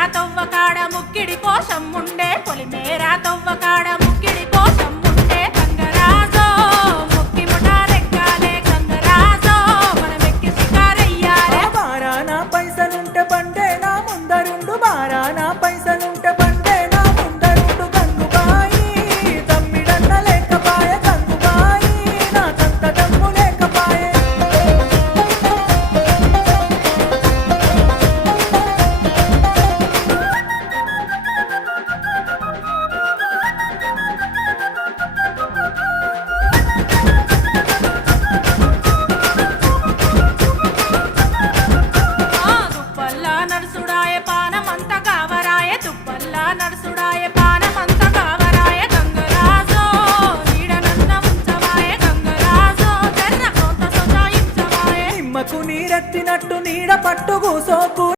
పొలిమేరా తవ్వకాడ ముక్కిడి కోసం ఉండే పొలిమేరా తవ్వకాడ ముక్కిడి కోసం ఉండే గంగరాజో ముక్కి ముఠాలెక్కాలే గంగరాజో మనమెక్కి షికారయ్యాలే బారానా పైసలుంటే బండే నా ముందరుండు బారానా పైసలుంటే బండే నా ముందరుండు గంగుబాయి తమ్మిడన్న లేకపాయే గంగుబాయి నాకంత దమ్ము లేకపాయే తుప్పల్లా నడుసుడాయే పానమంత కావరాయే తుప్పల్లా నడుసుడాయే